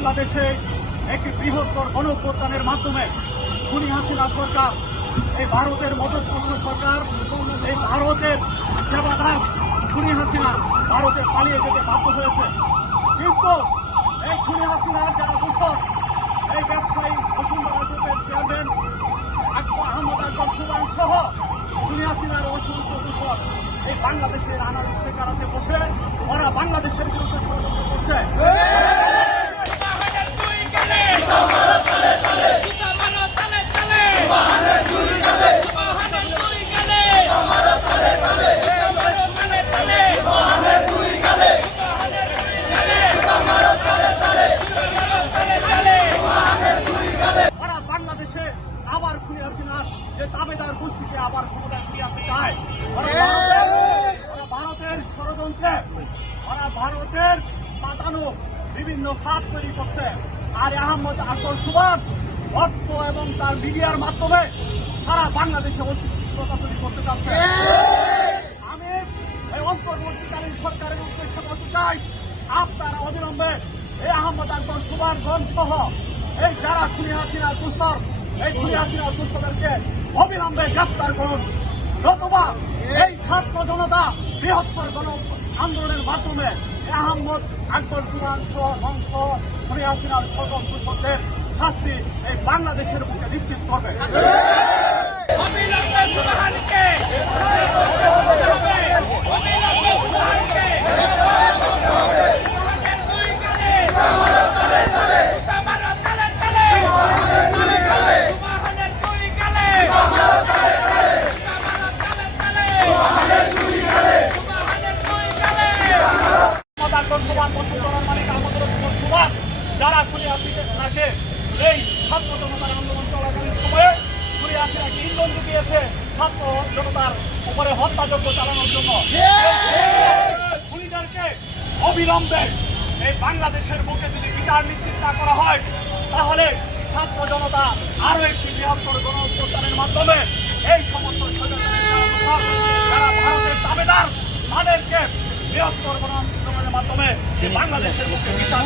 বাংলাদেশে একটি বৃহত্তর গণঅভ্যুত্থানের মাধ্যমে খুনি হাসিনা সরকার, এই ভারতের মদতপুষ্ট সরকার, এই ভারতের সেবাদাস খুনি হাসিনা ভারতে পালিয়ে যেতে বাধ্য হয়েছে। কিন্তু এই খুনি হাসিনার যারা দূষণ, এই ব্যবসায়ী বসুন্ধরা গ্রুপের চেয়ারম্যান আহমদ আকবর সুবহান সহ খুনি হাসিনার অসংখ্য দূষণ এই বাংলাদেশের আনার কাছে বসে ওরা বাংলাদেশের বিরুদ্ধে ষড়যন্ত্র করছে। বাংলাদেশে আবার খুনি হাসিনার যে দাবেদার গোষ্ঠীকে আবার ক্ষমতায় ফিরিয়ে আনতে চায়। ওরা ভারতের ষড়যন্ত্রে, ওরা ভারতের পাঠানো বিভিন্ন ফাঁদ তৈরি করছে। আর আহমদ আকবর সুবহান অর্থ এবং তার মিডিয়ার মাধ্যমে সারা বাংলাদেশে অস্থিতিশীলতা তৈরি করতে চাচ্ছে। আমি এই অন্তর্বর্তীকালীন সরকারের উদ্দেশ্যে বলতে চাই, আপনারা অবিলম্বে এই আহমদ আকবর সুবহান সহ এই যারা খুনি হাসিনার দুষ্কর, এই খুনি হাসিনার দুষ্করদেরকে অবিলম্বে গ্রেপ্তার করুন, নতুবা এই ছাত্র জনতা বৃহত্তর গণ আন্দোলনের মাধ্যমে আহমদ আকবর সুবহান সহ খুনি হাসিনার সকল দুষ্করদের শাস্তি এই বাংলাদেশের বুকে নিশ্চিত করবে। যারা খুনি হাসিনাকে এই ছাত্র জনতার আন্দোলন চলাকালীন সময়ে খুনি হাসিনাকে ইন্ধন জুগিয়েছে ছাত্র জনতার উপরে হত্যাযজ্ঞ চালানোর জন্য। খুনিদেরকে অবিলম্বে এই বাংলাদেশের বুকে যদি বিচার নিশ্চিত না করা হয়, তাহলে ছাত্র জনতা আরো একটি বৃহত্তর গণঅভ্যুত্থানের মাধ্যমে এই সমস্ত যারা ভারতের দাবেদার তাদেরকে বৃহত্তর গণ আন্দোলনের মাধ্যমে বাংলাদেশের বুকে বিচার